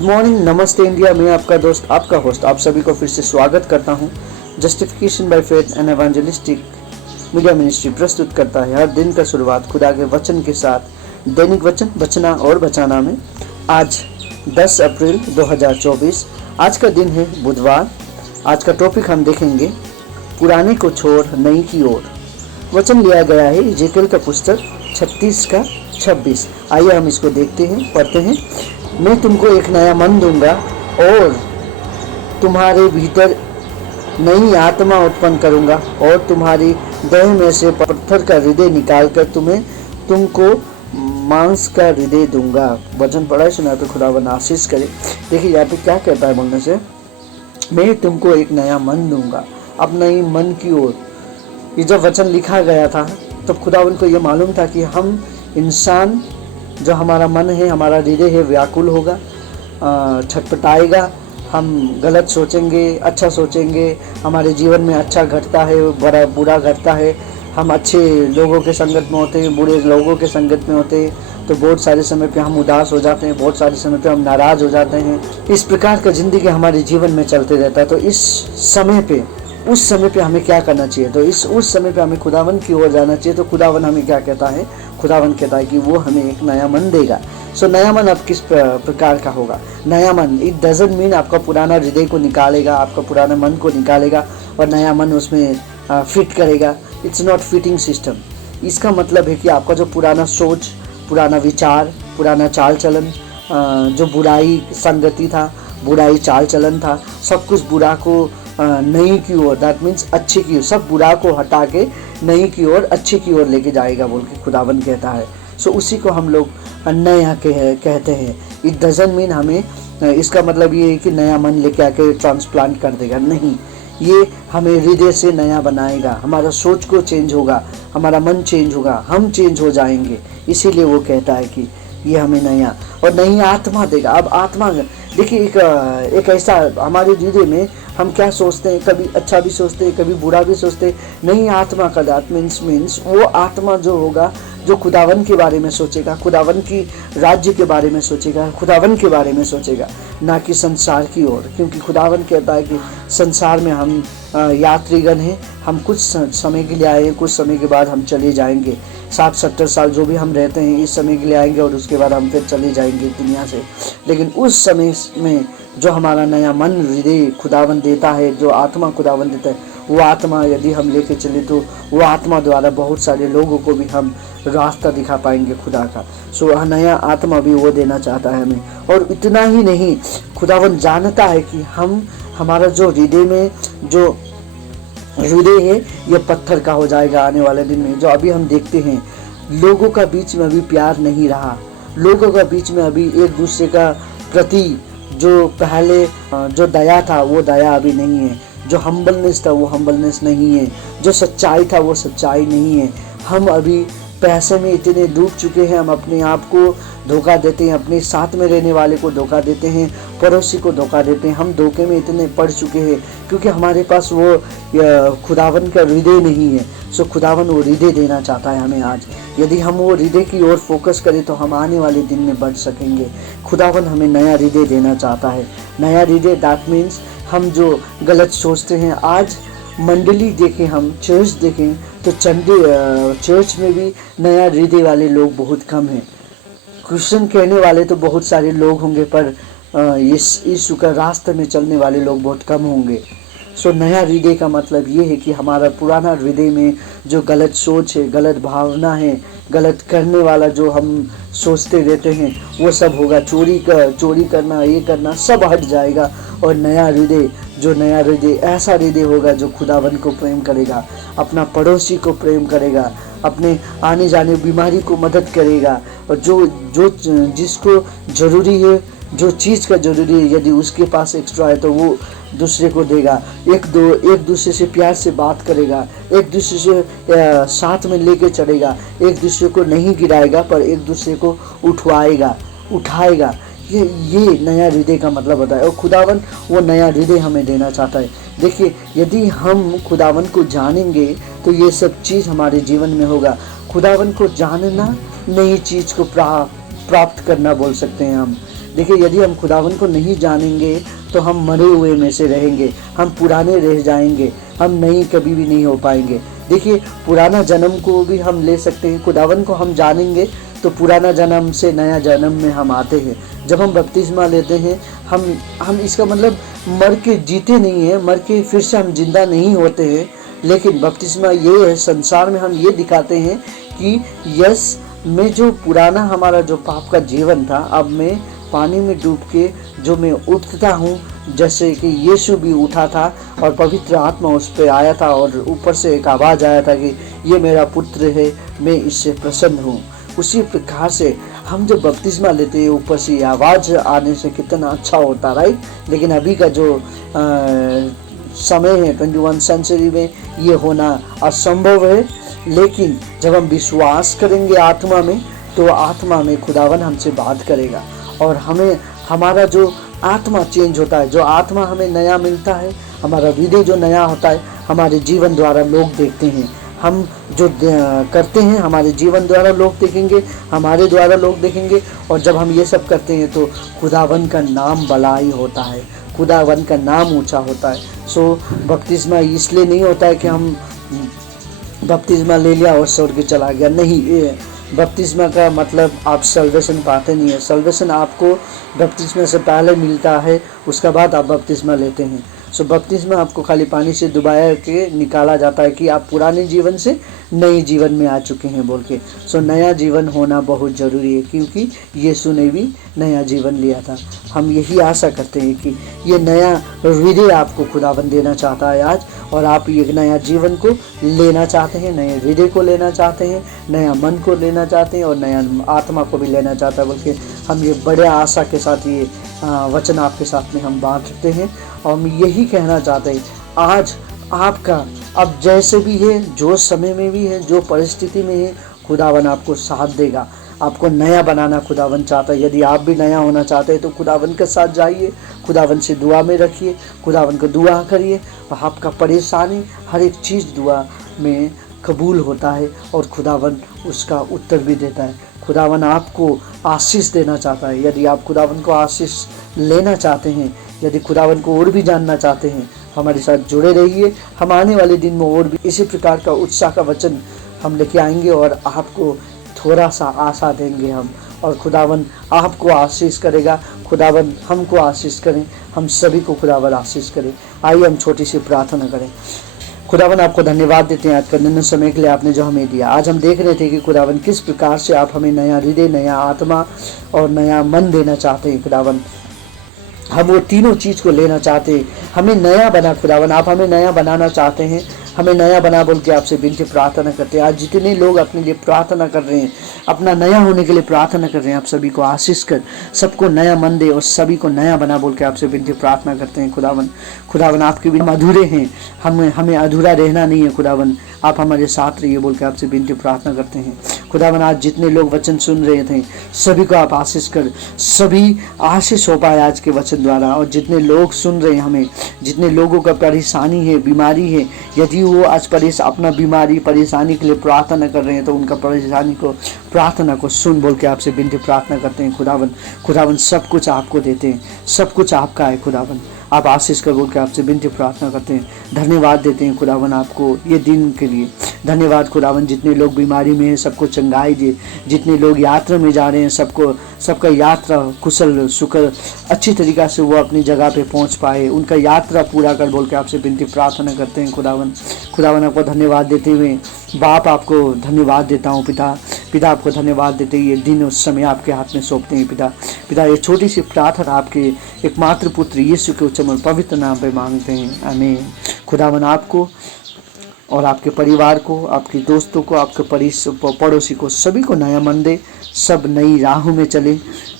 Good morning, नमस्ते India. मैं आपका दोस्त, आपका होस्ट, आप सभी को फिर से स्वागत करता हूं। Justification by faith and evangelistic media ministry प्रस्तुत करता है हर दिन का शुरुआत खुदा के वचन के साथ। दैनिक वचन बचना और बचाना में आज 10 अप्रैल 2024 आज का दिन है बुधवार। आज का टॉपिक हम देखेंगे पुराने को छोड़ नई की ओर। वचन लिया गया है इज़ेकियल का पुस्तक 36 का 26। आइए हम इसको देखते हैं, पढ़ते हैं। मैं तुमको एक नया मन दूंगा और तुम्हारे भीतर नई आत्मा उत्पन्न करूंगा और तुम्हारी देह में से पत्थर का हृदय निकालकर तुमको मांस का हृदय दूंगा। वचन पढ़ा सुना तो खुदावन आशीष करे। देखिए यहाँ पे क्या कहता है बोलने से, मैं तुमको एक नया मन दूंगा, अब नई मन की ओर। ये जब वचन लिखा गया था तब खुदावन को ये मालूम था कि हम इंसान, जो हमारा मन है, हमारा हृदय है, व्याकुल होगा, छटपटाएगा। हम गलत सोचेंगे, अच्छा सोचेंगे, हमारे जीवन में अच्छा घटता है, बुरा घटता है। हम अच्छे लोगों के संगत में होते हैं, बुरे लोगों के संगत में होते हैं, तो बहुत सारे समय पे हम उदास हो जाते हैं, बहुत सारे समय पे हम नाराज़ हो जाते हैं। इस प्रकार का ज़िंदगी हमारे जीवन में चलते रहता है। तो उस समय पे हमें क्या करना चाहिए? तो उस समय पे हमें खुदावन की ओर जाना चाहिए। तो खुदावन हमें क्या कहता है? खुदावन कहता है कि वो हमें एक नया मन देगा। नया मन अब किस प्रकार का होगा? नया मन, इट डजंट मीन आपका पुराना हृदय को निकालेगा, आपका पुराना मन को निकालेगा और नया मन उसमें फिट करेगा। It's not fitting system. इसका मतलब है कि आपका जो पुराना सोच, पुराना विचार, पुराना चाल चलन, जो बुराई संगति था, बुराई चाल चलन था, सब कुछ बुरा को नई की ओर, दैट मीन्स अच्छे की ओर, सब बुरा को हटा के नई की ओर, अच्छे की ओर लेके जाएगा बोल के खुदावन कहता है। उसी को हम लोग नया कहते हैं। इट डजंट मीन हमें, इसका मतलब ये है कि नया मन लेके आके ट्रांसप्लांट कर देगा, नहीं। ये हमें हृदय से नया बनाएगा, हमारा सोच को चेंज होगा, हमारा मन चेंज होगा, हम चेंज हो जाएंगे। इसीलिए वो कहता है कि ये हमें नया और नई आत्मा देगा। अब आत्मा देखिए, एक ऐसा हमारे हृदय में हम क्या सोचते हैं, कभी अच्छा भी सोचते हैं, कभी बुरा भी सोचते हैं। नई आत्मा का दैट मीन्स वो आत्मा जो होगा, जो खुदावन के बारे में सोचेगा, खुदावन की राज्य के बारे में सोचेगा, खुदावन के बारे में सोचेगा, ना कि संसार की ओर। क्योंकि खुदावन कहता है कि संसार में हम यात्रीगण हैं, हम कुछ समय के लिए आए हैं, कुछ समय के बाद हम चले जाएंगे। 60-70 साल जो भी हम रहते हैं इस समय के लिए आएंगे और उसके बाद हम फिर चले जाएंगे दुनिया से। लेकिन उस समय में जो हमारा नया मन हृदय खुदावन देता है, जो आत्मा खुदावन देता है, वो आत्मा यदि हम लेके चले तो वो आत्मा द्वारा बहुत सारे लोगों को भी हम रास्ता दिखा पाएंगे खुदा का। नया आत्मा भी वो देना चाहता है हमें। और इतना ही नहीं, खुदावन जानता है कि हमारा जो हृदय में जो हृदय है ये पत्थर का हो जाएगा आने वाले दिन में। जो अभी हम देखते हैं, लोगों का बीच में अभी प्यार नहीं रहा, लोगों का बीच में अभी एक दूसरे का प्रति जो पहले जो दया था वो दया अभी नहीं है, जो हम्बलनेस था वो हम्बलनेस नहीं है, जो सच्चाई था वो सच्चाई नहीं है। हम अभी पैसे में इतने डूब चुके हैं, हम अपने आप को धोखा देते हैं, अपने साथ में रहने वाले को धोखा देते हैं, पड़ोसी को धोखा देते हैं। हम धोखे में इतने पड़ चुके हैं क्योंकि हमारे पास वो खुदावन का हृदय नहीं है। खुदावन वो हृदय देना चाहता है हमें आज। यदि हम वो हृदय की ओर फोकस करें तो हम आने वाले दिन में बढ़ सकेंगे। खुदावन हमें नया हृदय देना चाहता है। नया हृदय दैट मीन्स हम जो गलत सोचते हैं, आज मंडली देखें, हम चर्च देखें तो चर्च में भी नया हृदय वाले लोग बहुत कम हैं। क्रिश्चियन कहने वाले तो बहुत सारे लोग होंगे, पर यीशु का रास्ते में चलने वाले लोग बहुत कम होंगे। नया हृदय का मतलब ये है कि हमारा पुराना हृदय में जो गलत सोच है, गलत भावना है, गलत करने वाला जो हम सोचते रहते हैं वो सब होगा। चोरी करना, ये करना सब हट जाएगा। और नया हृदय ऐसा हृदय होगा जो खुदावन को प्रेम करेगा, अपना पड़ोसी को प्रेम करेगा, अपने आने जाने बीमारी को मदद करेगा, और जो जिसको ज़रूरी है, जो चीज़ का ज़रूरी है, यदि उसके पास एक्स्ट्रा है तो वो दूसरे को देगा। एक दूसरे से प्यार से बात करेगा, एक दूसरे से साथ में लेके चलेगा, एक दूसरे को नहीं गिराएगा पर एक दूसरे को उठाएगा। ये नया हृदय का मतलब होता है। और खुदावन वो नया हृदय हमें देना चाहता है। देखिए, यदि हम खुदावन को जानेंगे तो ये सब चीज़ हमारे जीवन में होगा। खुदावन को जानना नई चीज़ को प्राप्त करना बोल सकते हैं हम। देखिए, यदि हम खुदावन को नहीं जानेंगे तो हम मरे हुए में से रहेंगे, हम पुराने रह जाएंगे, हम नई कभी भी नहीं हो पाएंगे। देखिए, पुराना जन्म को भी हम ले सकते हैं। खुदावन को हम जानेंगे तो पुराना जन्म से नया जन्म में हम आते हैं। जब हम बपतिस्मा लेते हैं, हम इसका मतलब मर के जीते नहीं हैं, मर के फिर से हम जिंदा नहीं होते हैं, लेकिन बपतिस्मा ये है, संसार में हम ये दिखाते हैं कि यस, मैं जो पुराना हमारा जो पाप का जीवन था, अब मैं पानी में डूब के जो मैं उठता हूँ, जैसे कि यीशु भी उठा था और पवित्र आत्मा उस पर आया था और ऊपर से एक आवाज़ आया था कि ये मेरा पुत्र है, मैं इससे प्रसन्न हूँ। उसी प्रकार से हम जब बपतिस्मा लेते हैं, ऊपर से ये आवाज़ आने से कितना अच्छा होता, राइट। लेकिन अभी का जो समय है 21 सेंचुरी में ये होना असंभव है। लेकिन जब हम विश्वास करेंगे आत्मा में, तो आत्मा में खुदावन हमसे बात करेगा और हमें हमारा जो आत्मा चेंज होता है, जो आत्मा हमें नया मिलता है, हमारा हृदय जो नया होता है, हमारे जीवन द्वारा लोग देखते हैं। हम जो करते हैं हमारे जीवन द्वारा लोग देखेंगे, हमारे द्वारा लोग देखेंगे। और जब हम ये सब करते हैं तो खुदावन का नाम बड़ाई होता है, खुदावन का नाम ऊंचा होता है। सो बपतिस्मा इसलिए नहीं होता है कि हम बपतिस्मा ले लिया और स्वर्ग चला गया, नहीं। ये बपतिस्मा का मतलब आप सल्वेशन पाते नहीं है। सल्वेशन आपको बपतिस्मा से पहले मिलता है, उसके बाद आप बपतिस्मा लेते हैं। सो बपतिस्मा आपको खाली पानी से डुबाया के निकाला जाता है कि आप पुराने जीवन से नए जीवन में आ चुके हैं बोल के। सो नया जीवन होना बहुत ज़रूरी है, क्योंकि यीशु ने भी नया जीवन लिया था। हम यही आशा करते हैं कि ये नया हृदय आपको खुदावन देना चाहता है आज, और आप ये नया जीवन को लेना चाहते हैं, नए हृदय को लेना चाहते हैं, नया मन को लेना चाहते हैं और नया आत्मा को भी लेना चाहता है बोल के हम ये बड़े आशा के साथ ये वचन आपके साथ में हम बांटते हैं। और हम यही कहना चाहते हैं, आज आपका अब जैसे भी है, जो समय में भी है, जो परिस्थिति में है, खुदावन आपको साथ देगा, आपको नया बनाना खुदावन चाहता है। यदि आप भी नया होना चाहते हैं तो खुदावन के साथ जाइए, खुदावन से दुआ में रखिए, खुदावन को दुआ करिए। आपका परेशानी हर एक चीज़ दुआ में कबूल होता है और खुदावन उसका उत्तर भी देता है। खुदावन आपको आशीष देना चाहता है। यदि आप खुदावन को आशीष लेना चाहते हैं, यदि खुदावन को और भी जानना चाहते हैं, हमारे साथ जुड़े रहिए। हम आने वाले दिन में और भी इसी प्रकार का उत्साह का वचन हम लेके आएंगे और आपको थोड़ा सा आशा देंगे हम, और खुदावन आपको आशीष करेगा। खुदावन हमको आशीष करें, हम सभी को खुदावन आशीष करें। आइए हम छोटी सी प्रार्थना करें। खुदावन आपको धन्यवाद देते हैं आज का निर्णय समय के लिए आपने जो हमें दिया। आज हम देख रहे थे कि खुदावन किस प्रकार से आप हमें नया हृदय, नया आत्मा और नया मन देना चाहते हैं। खुदावन हम वो तीनों चीज़ को लेना चाहते हैं। हमें नया बना खुदावन, आप हमें नया बनाना चाहते हैं, हमें नया बना बोल के आपसे विनती प्रार्थना करते हैं। आज जितने लोग अपने लिए प्रार्थना कर रहे हैं, अपना नया होने के लिए प्रार्थना कर रहे हैं, आप सभी को आशीष कर, सबको नया मन दे और सभी को नया बना बोल के आपसे विनती प्रार्थना करते हैं। खुदावन आपके भी हम अधूरे हैं, हमें अधूरा रहना नहीं है। खुदावन आप हमारे साथ रहिए बोल के आपसे विनती प्रार्थना करते हैं। खुदावन आज जितने लोग वचन सुन रहे थे सभी को आप आशीष कर, सभी आशीष हो पाए आज के वचन द्वारा। और जितने लोग सुन रहे हैं, हमें जितने लोगों का परेशानी है, बीमारी है, यदि वो आज अपना बीमारी परेशानी के लिए प्रार्थना कर रहे हैं तो उनका परेशानी को, प्रार्थना को सुन बोल के आपसे विनती प्रार्थना करते हैं। खुदावन सब कुछ आपको देते हैं, सब कुछ आपका है। खुदावन आप आशीष कर बोल के आपसे विनती प्रार्थना करते हैं। धन्यवाद देते हैं खुदावन आपको ये दिन के लिए। धन्यवाद खुदावन, जितने लोग बीमारी में हैं सबको चंगाई दे, जितने लोग यात्रा में जा रहे हैं सबका यात्रा कुशल सुखल अच्छी तरीक़ा से वो अपनी जगह पे पहुंच पाए, उनका यात्रा पूरा कर बोल के आपसे विनती प्रार्थना करते हैं। खुदावन आपको धन्यवाद देते हुए बाप आपको धन्यवाद देता हूँ। पिता आपको धन्यवाद देते ये दिन उस समय आपके हाथ में सौंपते हैं। पिता ये छोटी सी प्रार्थना आपके एकमात्र पुत्र यीशु के उच्चम और पवित्र नाम पे मांगते हैं, आमीन। खुदावन आपको और आपके परिवार को, आपके दोस्तों को, आपके पड़ोसी को, सभी को नया मन दे, सब नई राहों में चले।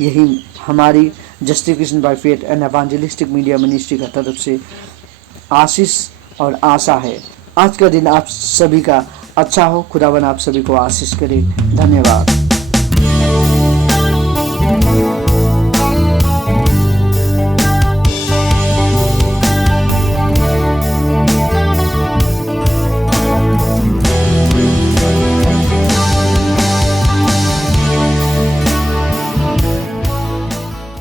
यही हमारी justification by faith and evangelistic media ministry का तरफ से आशीष और आशा है। आज का दिन आप सभी का अच्छा हो। खुदावन आप सभी को आशीष करे। धन्यवाद।